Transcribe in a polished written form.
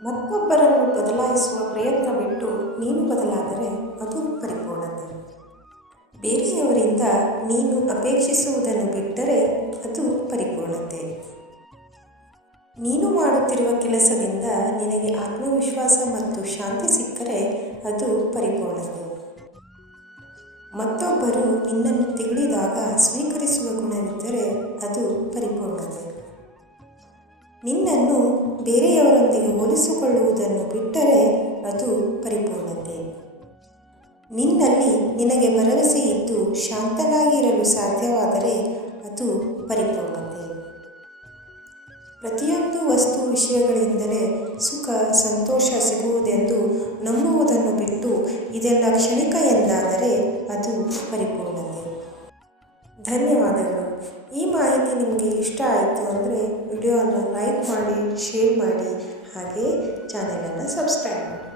ಮತ್ತೊಬ್ಬರನ್ನು ಬದಲಾಯಿಸುವ ಪ್ರಯತ್ನ ಬಿಟ್ಟು ನೀನು ಬದಲಾದರೆ ಅದು ಪರಿಪೂರ್ಣತೆ. ಬೇರೆಯವರಿಂದ ನೀನು ಅಪೇಕ್ಷಿಸುವುದನ್ನು ಬಿಟ್ಟರೆ ಅದು ಪರಿಪೂರ್ಣತೆ. ನೀನು ಮಾಡುತ್ತಿರುವ ಕೆಲಸದಿಂದ ನಿನಗೆ ಆತ್ಮವಿಶ್ವಾಸ ಮತ್ತು ಶಾಂತಿ ಸಿಕ್ಕರೆ ಅದು ಪರಿಪೂರ್ಣತೆ. ಮತ್ತೊಬ್ಬರು ನಿನ್ನನ್ನು ತೆಗಳಿದಾಗ ಸ್ವೀಕರಿಸುವ ಗುಣವಿದ್ದರೆ ಅದು ಪರಿಪೂರ್ಣತೆ. ನಿನ್ನನ್ನು ಬೇರೆಯವರೊಂದಿಗೆ ಹೋಲಿಸಿಕೊಳ್ಳುವುದನ್ನು ಬಿಟ್ಟರೆ ಅದು ಪರಿಪೂರ್ಣತೆ. ನಿನ್ನಲ್ಲಿ ನಿನಗೆ ಭರವಸೆ ಇದ್ದು ಶಾಂತನಾಗಿರಲು ಸಾಧ್ಯವಾದರೆ ಅದು ಪರಿಪೂರ್ಣತೆ. ಪ್ರತಿಯೊಂದು ವಸ್ತು ವಿಷಯಗಳಿಂದಲೇ ಸುಖ ಸಂತೋಷ ಸಿಗುವುದೆಂದು ನಂಬುವುದನ್ನು ಬಿಟ್ಟು ಇದೆಲ್ಲ ಕ್ಷಣಿಕ ಎಂದಾದರೆ ಅದು ಪರಿಪೂರ್ಣತೆ. ಧನ್ಯವಾದಗಳು. ಈ ಮಾಹಿತಿ ನಿಮಗೆ ಇಷ್ಟ ಆಯಿತು ಅಂದರೆ ವಿಡಿಯೋವನ್ನು ಲೈಕ್ ಮಾಡಿ, ಶೇರ್ ಮಾಡಿ, ಹಾಗೆ ಚಾನೆಲನ್ನು ಸಬ್ಸ್ಕ್ರೈಬ್ ಮಾಡಿ.